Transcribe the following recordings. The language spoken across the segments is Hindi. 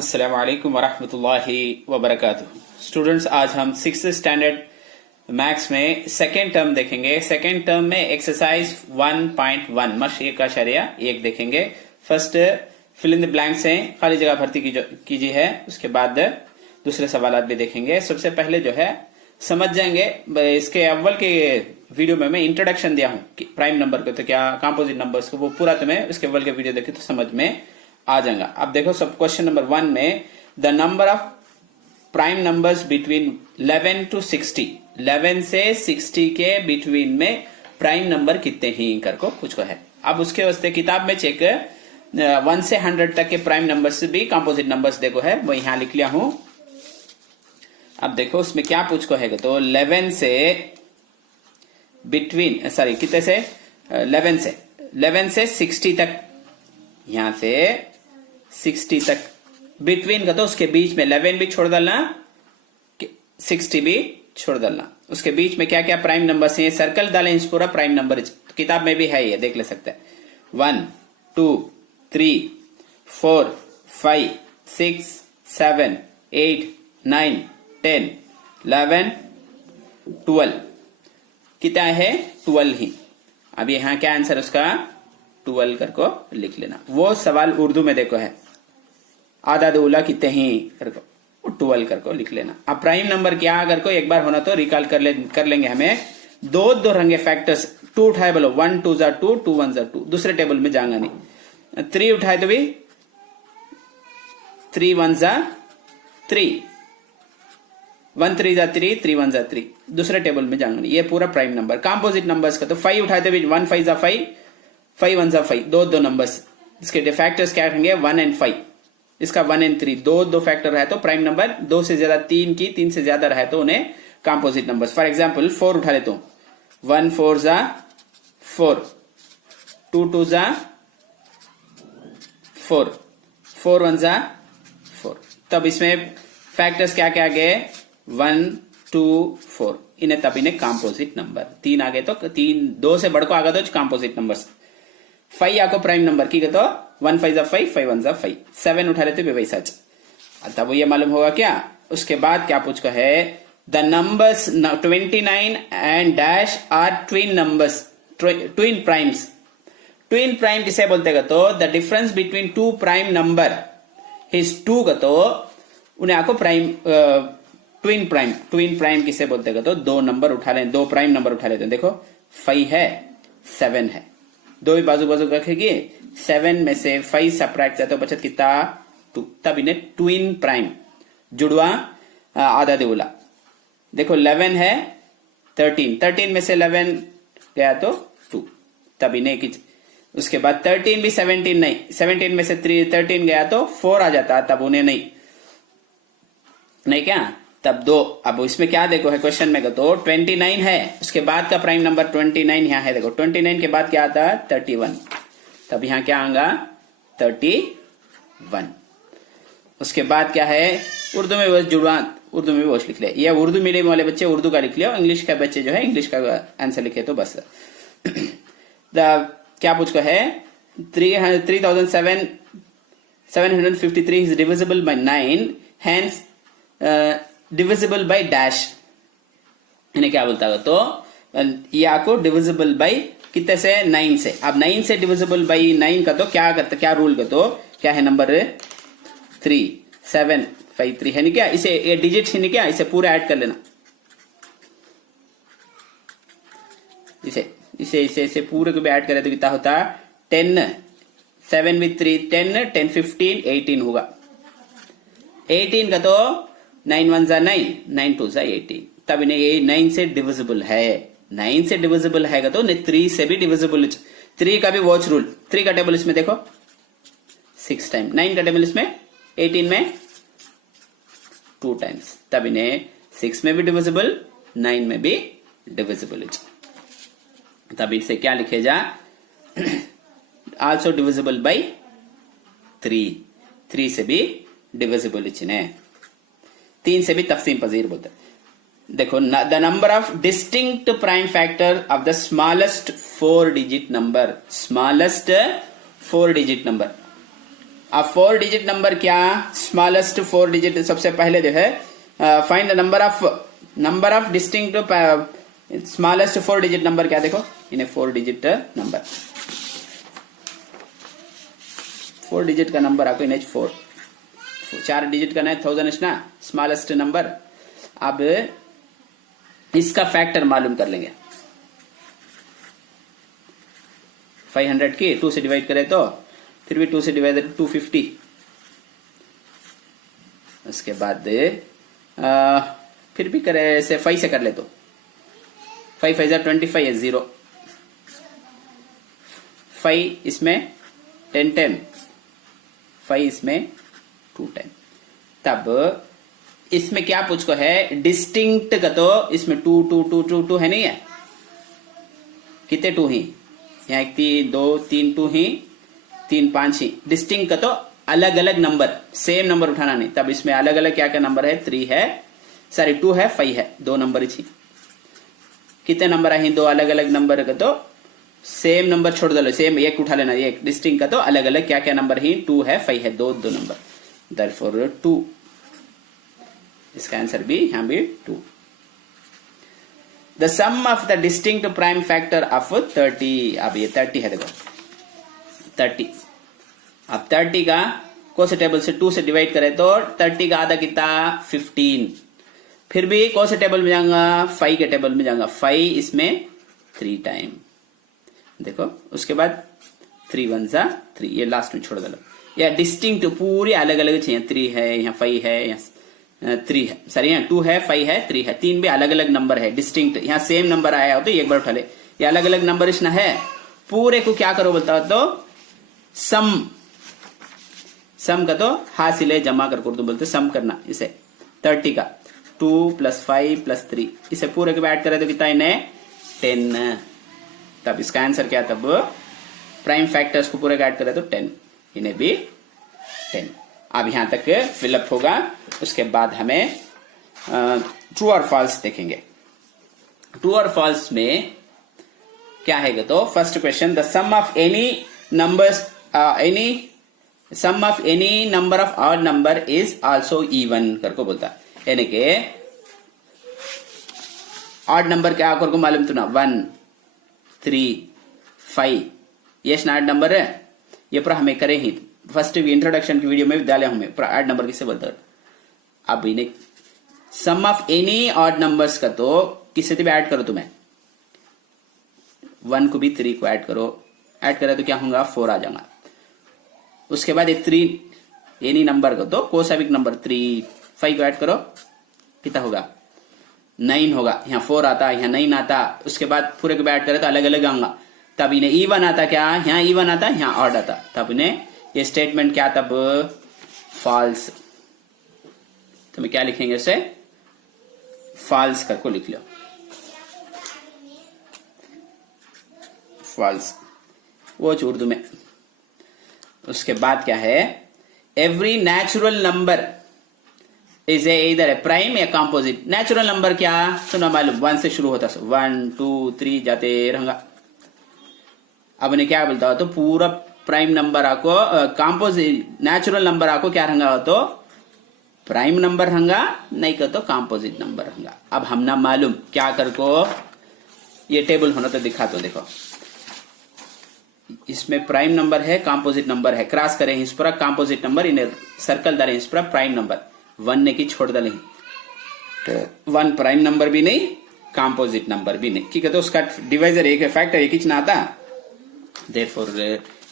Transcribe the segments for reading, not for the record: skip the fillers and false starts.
अस्सलाम वालेकुम वरहमतुल्लाहि वबरकातुहू। स्टूडेंट्स, आज हम 6th स्टैंडर्ड मैथ्स में सेकेंड टर्म देखेंगे। सेकेंड टर्म में एक्सरसाइज 1.1 मश 1 देखेंगे। First fill in the blanks हैं, खाली जगह भर्ती कीजिए है। उसके बाद दूसरे सवाल भी देखेंगे। सबसे पहले जो है समझ जाएंगे, इसके अव्वल के वीडियो में मैं इंट्रोडक्शन दिया हूँ कि प्राइम नंबर को तो क्या, कंपोजिट नंबर्स को, वो पूरा तुम्हें उसके अव्वल के वीडियो देखे तो समझ में आ जाएगा। अब देखो सब क्वेश्चन नंबर 1 में the number of prime numbers between 11 to 60, 11 से 60 के बिटवीन में प्राइम नंबर कितने ही करको कुछ को है। अब उसके वास्ते किताब में चेक 1 से 100 तक के प्राइम नंबर्स भी कंपोजिट नंबर्स देखो है, वो यहां लिख लिया हूं। अब देखो उसमें क्या पूछ को है तो 11 से बिटवीन, सॉरी कितने से 11 से 60 तक, यहां से 60 तक बिटवीन का तो उसके बीच में 11 भी छोड़ डालना, 60 भी छोड़ डालना। उसके बीच में क्या क्या प्राइम नंबर्स हैं सर्कल डालें, इस पूरा प्राइम नंबर तो किताब में भी है, ये देख ले सकते हैं। 1 2 3 4 5 6 7 8 9 10 11 12, कितना है 12 ही। अब यहां क्या आंसर उसका 12 करको लिख लेना। वो सवाल उर्दू में देखो है, आधा दूला कितने ही करको 12 करको लिख लेना। अब प्राइम नंबर क्या करको एक बार होना तो रिकॉल कर लेंगे। हमें दो रंगे फैक्टर्स, 2 उठाए बोलो, 1 2 जा 2, 2 1 जा 2, दूसरे टेबल में जाएंगे नहीं। 3 उठाए तो भी 3 1 जा 3, 1 3 जा 3, 3 1 जा 3, दूसरे टेबल में जाएंगे नहीं। ये पूरा प्राइम नंबर। कंपोजिट नंबर्स का तो 5 उठाए तो भी 1 5 जा 5, 5 1 जा 5, दो नंबर्स। इसके फैक्टर्स क्या रहेंगे 1 and 5, इसका 1 and 3, दो फैक्टर रहे तो प्राइम नंबर। 2 से ज्यादा 3 से ज्यादा रहे तो उन्हें कंपोजिट नंबर्स। फॉर एग्जांपल 4 उठा लेता हूं, 1 4 जा 4, 2 2 जा 4, 4 1 जा 4। तब इसमें फैक्टर्स क्या क्या गए 1 2 4, इन्हें तब इन्हें कंपोजिट नंबर। 3 आगे तो 3, 2 से बढ़ को आगे तो कंपोजिट नंबर्स। 5 आको प्राइम नंबर की तो 1 5 जा 5, 5 1 जा 5, 7 उठा लेते भी वैसा। तब ये मालूम होगा क्या। उसके बाद क्या पूछ को है the numbers 29 and dash are twin numbers, twin primes. Twin prime किसे बोलते हैं तो the difference between 2 prime number is 2 का तो उन्हें आको प्राइम ट्विन प्राइम किसे बोलते हैं तो दो नंबर उठा लें, दो प्राइम नंबर उठा लेते हैं। देखो 5 है 7 है, दो ही बाजू रखेगी, 7 में से 5 सब्ट्रैक्ट किया तो बचत कितना 2, तब इन्हें ट्विन प्राइम, जुड़वा आधा देवला। देखो 11 है 13 में से 11 गया तो 2, तब इन्हें उसके बाद 13 भी 17 नहीं, 17 में से 13 गया तो 4 आ जाता, तब उन्हें नहीं क्या, तब 2। अब इसमें क्या देखो है क्वेश्चन में तो 29 है, उसके बाद का प्राइम नंबर 29 यहाँ है। देखो 29 के बाद क्या आता है 31, तब यहां क्या आएगा 31। उसके बाद क्या है उर्दू में बस जुड़वा, उर्दू में भी वॉश लिख ले। ये उर्दू मीडियम वाले बच्चे उर्दू का लिख लिया, इंग्लिश का बच्चे जो है इंग्लिश का आंसर लिखे तो बस। क्या पूछ को है 3753 is divisible by 9, hence divisible by dash. इन्हें क्या बोलता है तो ये आपको डिविजिबल बाय कितने से 9 से। अब 9 से डिविजिबल बाय 9 का तो क्या करता, क्या रूल का तो क्या है नंबर 3 7 5 3 है नहीं क्या, इसे ये डिजिट है नहीं क्या, इसे पूरा ऐड कर लेना। इसे पूरे को भी ऐड करें तो कितना होता 10, 7 with 3 10, 10 15 18 होगा। 18 का तो 9 1 जा 9, 9 2 जा 18, तब इन्हें ये 9 से डिविजिबल है। 9 से डिविजिबल है तो 3 से भी डिविजिबल। 3 का भी वॉच रूल, 3 का टेबल इसमें देखो 6 टाइम, 9 का टेबल इसमें 18 में 2 टाइम्स, तब इन्हें 6 में भी डिविजिबल 9 में भी डिविजिबल। तब इसे क्या लिखे जा आल्सो डिविजिबल बाई 3 से भी डिविजिबल इन्हें 3 से भी तकसीम पजीर बोलते हैं। देखो the number of distinct prime factor of the smallest 4 digit number, smallest 4 digit number. अब 4 डिजिट नंबर क्या, स्मॉलेस्ट 4 डिजिट सबसे पहले जो है find the number of distinct smallest 4 digit number क्या, देखो इन्हें 4 डिजिट नंबर, 4 डिजिट का नंबर आपको इन्हें 4 डिजिट का नहीं 1000 ना स्मॉलेस्ट नंबर। अब इसका फैक्टर मालूम कर लेंगे, 500 की 2 से डिवाइड करें तो फिर भी 2 से डिवाइड 250। उसके बाद फिर भी करे ऐसे 5 से कर ले तो 5 5 25 है 0, 5 इसमें 10 10, 5 इसमें 2 10। तब इसमें क्या पूछ को है, डिस्टिंक्ट का तो इसमें 2 2 2 2 2 है नहीं है, कितने 2 ही यहाँ 1 3 2 3 2 ही 3 5 ही। डिस्टिंक्ट का तो अलग अलग नंबर, सेम नंबर उठाना नहीं। तब इसमें अलग अलग क्या क्या नंबर है, 3 है, सॉरी 2 है, 5 है, 2 नंबर ही। कितने नंबर है, 2 अलग अलग नंबर का तो सेम नंबर छोड़ दो, सेम एक उठा लेना। एक डिस्टिंक्ट का तो अलग अलग क्या क्या नंबर ही, 2 है 5 है, 2 2 नंबर, देयरफॉर 2। इसका आंसर भी यहां भी 2। The sum of the distinct prime factor of 30, अब ये 30 है, देखो 30। अब 30 का कौन से टेबल से 2 से डिवाइड करें तो 30 का आधा कितना 15। फिर भी कौन से टेबल में जाऊंगा, 5 के टेबल में जाऊंगा, 5 इसमें 3 टाइम, देखो। उसके बाद 3 1 जा 3, ये लास्ट में छोड़ दो। या डिस्टिंक्ट पूरी अलग अलग चाहिए, 3 है यहाँ, 5 है यहाँ, 3 है, सॉरी यहाँ 2 है 5 है 3 है, 3 भी अलग अलग नंबर है। डिस्टिंक्ट यहाँ सेम नंबर आया हो तो एक बार उठा ले, ये अलग अलग नंबर इसना है। पूरे को क्या करो बोलता हो तो सम का तो हासिल है जमा कर तो बोलते सम करना। इसे 30 का 2 + 5 + 3, इसे पूरे को ऐड करें तो कितना इन्हें 10। तब इसका आंसर क्या, तब प्राइम फैक्टर्स को पूरे ऐड करें तो 10, इन्हें भी 10। अब यहां तक फिलअप होगा। उसके बाद हमें ट्रू और फॉल्स देखेंगे। ट्रू और फॉल्स में क्या है तो first question, the sum of any numbers sum of any number of odd number is also even करको बोलता, यानी कि ऑड नंबर क्या करको मालूम तो ना 1 3 5 ये ऑड नंबर है। ये पर हमें करें ही फर्स्ट इंट्रोडक्शन की वीडियो में डाले हमें ऑड नंबर किसे बोलते हैं। अब इन्हें सम ऑफ एनी ऑड नंबर्स का तो किससे भी ऐड करो, तुम्हें 1 को भी 3 को ऐड करो, ऐड करें तो क्या होगा 4 आ जाएगा। उसके बाद एक 3 एनी नंबर को तो कोई सा भी नंबर 3 5 को ऐड करो, कितना होगा 9 होगा। यहाँ 4 आता, यहाँ 9 आता। उसके बाद पूरे को ऐड करें तो अलग अलग आऊंगा। तब इन्हें इवन आता, क्या यहाँ इवन आता, यहाँ ऑड आता। तब इन्हें ये स्टेटमेंट क्या, तब फॉल्स। तो मैं क्या लिखेंगे इसे, फॉल्स करको लिख लो, फॉल्स वो उर्दू में। उसके बाद क्या है, एवरी नेचुरल नंबर इज इधर है प्राइम या कंपोजिट। नेचुरल नंबर क्या सुना मालूम, 1 से शुरू होता, 1 2 3 जाते रहेगा। अब इन्हें क्या बोलता हो तो पूरा प्राइम नंबर आपको कंपोजिट नेचुरल नंबर आपको क्या रहेगा तो प्राइम नंबर रहेगा, नहीं कर तो कंपोजिट नंबर रहेगा। अब हम ना मालूम क्या कर को ये टेबल होना तो दिखा, तो देखो इसमें प्राइम नंबर है, कंपोजिट नंबर है, क्रॉस करें इस पर कंपोजिट नंबर, इन्हें सर्कल डालें इस पर प्राइम नंबर, 1 ने की छोड़ डालें तो 1 प्राइम नंबर भी नहीं कंपोजिट नंबर भी नहीं, ठीक है। तो उसका डिवाइजर एक है, फैक्टर एक ही ना आता। देयरफॉर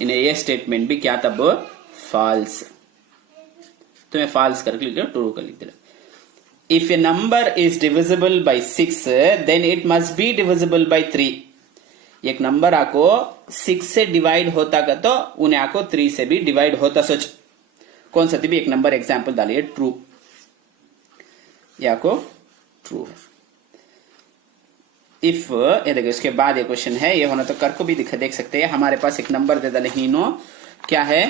इन्हें ये स्टेटमेंट भी क्या तब फॉल्स। तो मैं फॉल्स करके लिख रहा, ट्रू कर लिख दे रहा। If a number is divisible by 6 then it must be divisible by 3। एक नंबर आपको 6 से डिवाइड होता का तो उन्हें आपको 3 से भी डिवाइड होता। सोच कौन सा भी एक नंबर एग्जाम्पल डालिए, ट्रू या को ट्रू है। इफ ये देखो, इसके बाद एक क्वेश्चन है, ये होना तो कर को भी देख सकते हैं। हमारे पास एक नंबर दे डाले ही नो, क्या है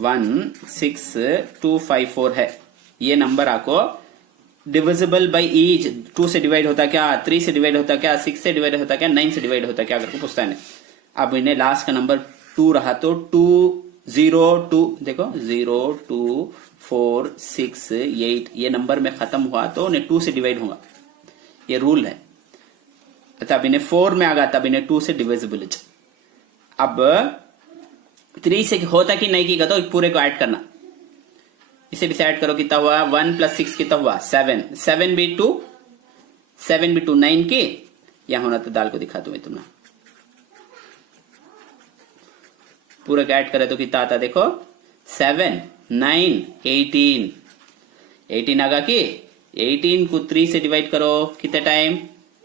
1 6 2 5 4 है। ये नंबर आपको डिविजिबल बाई ईच, 2 से डिवाइड होता क्या, 3 से डिवाइड होता क्या, 6 से डिवाइड होता क्या, 9 से डिवाइड होता क्या करके पूछता है। अब इन्हें लास्ट का नंबर 2 रहा तो 2 0 2 देखो 0 2 4 6 8 ये नंबर में खत्म हुआ तो उन्हें 2 से डिवाइड होगा, ये रूल है। तब इन्हें 4 में आ गया तब इन्हें 2 से डिविजिबल। अब 3 से होता कि नहीं की तो पूरे को ऐड करना, इसे भी ऐड करो कितना हुआ 1 + 6 कितना हुआ 7, 7 भी 2 9 के, यहां होना तो दाल को दिखा दूं तुम्हें, पूरे का ऐड करे तो कितना आता देखो 7 9 18, 18 आगा कि 18 को 3 से डिवाइड करो कितने टाइम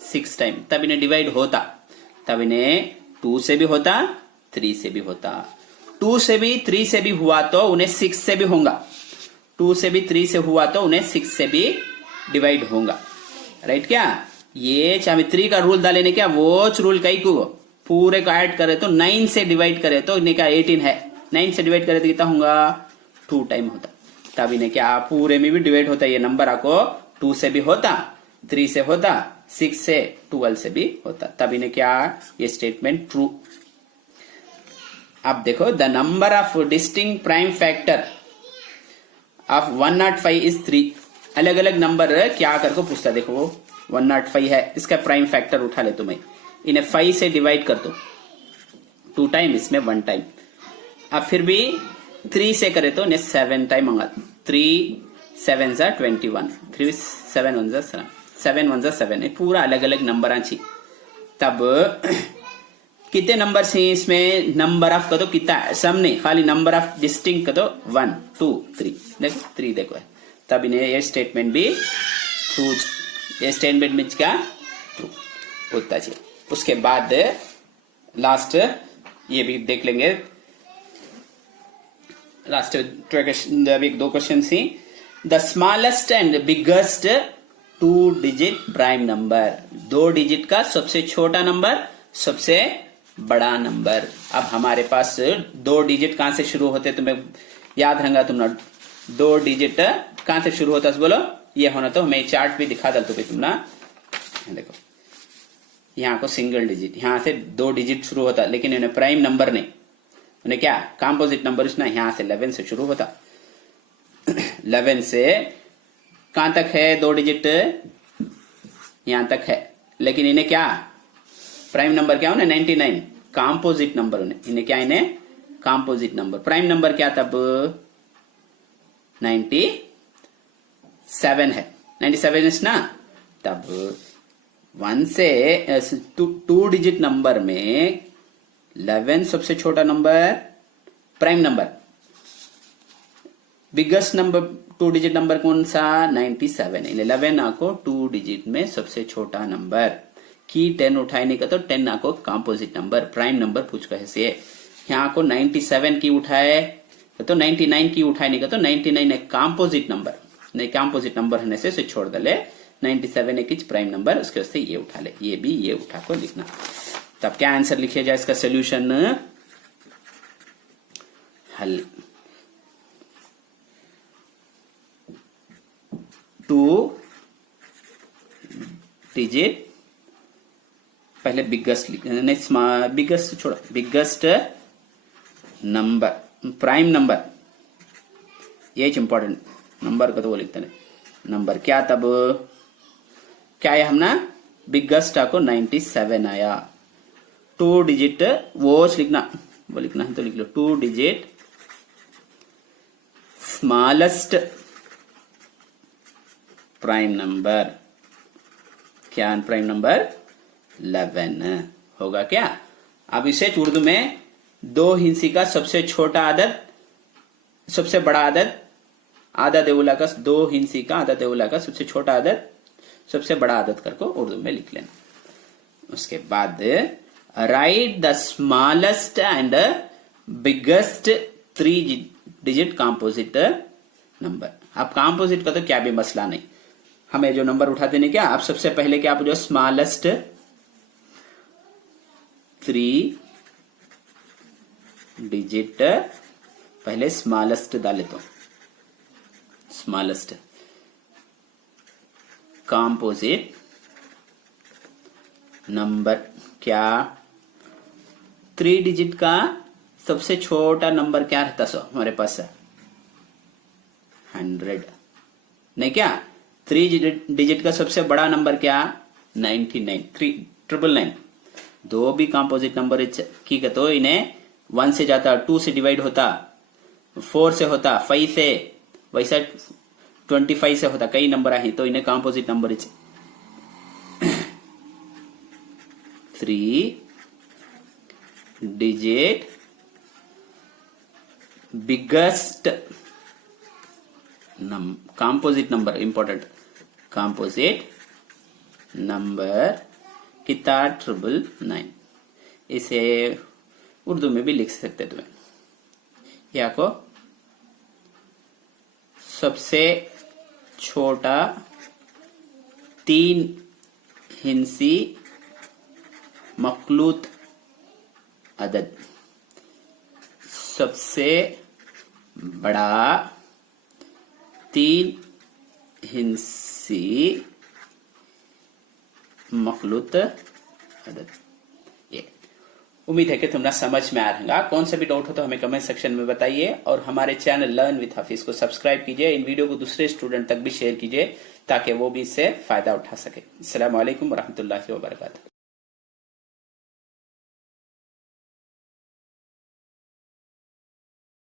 6 टाइम, तब इन्हें डिवाइड होता, तब इन्हें 2 से भी होता 3 से भी होता, 2 से भी 3 से भी हुआ तो उन्हें 6 से भी होगा, 2 से भी 3 से हुआ तो उन्हें 6 से भी डिवाइड होगा, राइट क्या। ये ज्यामिति का रूल डाले ने क्या वो रूल कई को पूरे को ऐड करे तो 9 से डिवाइड करे तो इन्हें क्या 18 है, 9 से डिवाइड करे तो कितना होगा 2 टाइम होता, तब इन्हें क्या पूरे में भी डिवाइड होता, ये नंबर आपको 2 से भी होता 3 से होता 6 से 12 से भी होता, तब इन्हें क्या ये स्टेटमेंट ट्रू। अब देखो the number of distinct prime factor of 105 is 3, अलग अलग नंबर क्या करके पूछता, देखो वो 105 है, इसका प्राइम फैक्टर उठा ले तुम्हें, इन्हें 5 से डिवाइड कर दो 2 टाइम, इसमें 1 टाइम, अब फिर भी 3 से करे तो इन्हें 7 टाइम होगा, 3 7 जा 21, 3 7 1 जा 7 1 जा 7, पूरा अलग अलग नंबर अच्छी, तब कितने नंबर से इसमें नंबर ऑफ का तो कितना सामने खाली नंबर ऑफ डिस्टिंक्ट का तो 1 2 3 देखो 3 देखो है, तब इन्हें ये स्टेटमेंट भी ट्रू, ये स्टेटमेंट में क्या ट्रू होता है। उसके बाद लास्ट ये भी देख लेंगे, लास्ट अभी 2 question C, the smallest and biggest 2 digit prime number, 2 digit का सबसे छोटा नंबर सबसे बड़ा नंबर। अब हमारे पास 2 डिजिट कहां से शुरू होते तुम्हें याद रहेगा, तुम 2 डिजिट कहां से शुरू होता है बोलो, ये होना तो हमें चार्ट भी दिखा दल तो तुम ना देखो, यहाँ को सिंगल डिजिट यहां से 2 डिजिट शुरू होता, लेकिन इन्हें प्राइम नंबर नहीं, उन्हें क्या कंपोजिट नंबर ना, यहां से 11 से शुरू होता 11 से कहां तक है 2 डिजिट यहां तक है, लेकिन इन्हें क्या प्राइम नंबर क्या होना 99, कंपोजिट नंबर इन्हें क्या, इन्हें कंपोजिट नंबर, प्राइम नंबर क्या तब 97 है, 97 ना, तब 1 से 2 डिजिट नंबर में 11 सबसे छोटा number prime number, biggest number 2 digit number कौन सा 97 है, 11 आपको 2 डिजिट में सबसे छोटा नंबर की 10 उठाने का तो 10 आपको कंपोजिट नंबर प्राइम नंबर पूछ कहे से, यहाँ को 97 की उठाए तो 99 की उठाने का तो 99 एक कंपोजिट नंबर, नहीं कंपोजिट नंबर होने से छोड़ दले 97 एक प्राइम नंबर, उसके वास्ते ये उठा ले, ये भी ये उठा को लिखना, तब क्या आंसर लिखिए जाए इसका सोल्यूशन हल 2 डिजिट पहले बिगेस्ट नहीं बिगेस्ट छोड़ा, बिगेस्ट नंबर प्राइम नंबर ये इंपॉर्टेंट नंबर का तो वो लिखते हैं नंबर क्या, तब क्या आया हमने बिगेस्ट को 97 आया, 2 डिजिट वो लिखना, वो लिखना है तो लिख लो 2 डिजिट स्मॉलेस्ट प्राइम नंबर, क्या प्राइम नंबर 11 होगा क्या। अब इसे उर्दू में 2 हिंसी का सबसे छोटा आदद सबसे बड़ा आदद, आधा देवला का 2 हिंसी का आधा देवला का सबसे छोटा आदद सबसे बड़ा आदद करके उर्दू में लिख लेना। उसके बाद right the smallest and biggest 3 digit composite number. अब कंपोजिट का तो क्या भी मसला नहीं, हमें जो नंबर उठा देने क्या, आप सबसे पहले क्या आप जो स्मॉलेस्ट 3 डिजिट पहले स्मॉलेस्ट डाले तो स्मॉलेस्ट कंपोजिट नंबर। क्या 3 डिजिट का सबसे छोटा नंबर क्या रहता सो हमारे पास? 100। नहीं क्या 3 डिजिट का सबसे बड़ा नंबर क्या? 99। 999। दो भी कंपोजिट नंबर की तो इन्हें 1 से जाता, 2 से डिवाइड होता, 4 से होता, 5 से, वैसा 25 से होता, कई नंबर आहे तो इन्हें composite number 3 digit biggest composite number. Important composite number कितना? 999। इसे उर्दू में भी लिख सकते तुम्हें। या को सबसे छोटा 3 हिंसी मखलूत अदद। सबसे बड़ा 3 हिंसी मखलूत अदद। ये उम्मीद है कि तुम्हारा समझ में आ रहेगा। कौन सा भी डाउट हो तो हमें कमेंट सेक्शन में बताइए और हमारे चैनल लर्न विद हाफिज को सब्सक्राइब कीजिए। इन वीडियो को दूसरे स्टूडेंट तक भी शेयर कीजिए ताकि वो भी इससे फायदा उठा सके। अस्सलाम वालेकुम रहमतुल्लाहि व बरकातहू।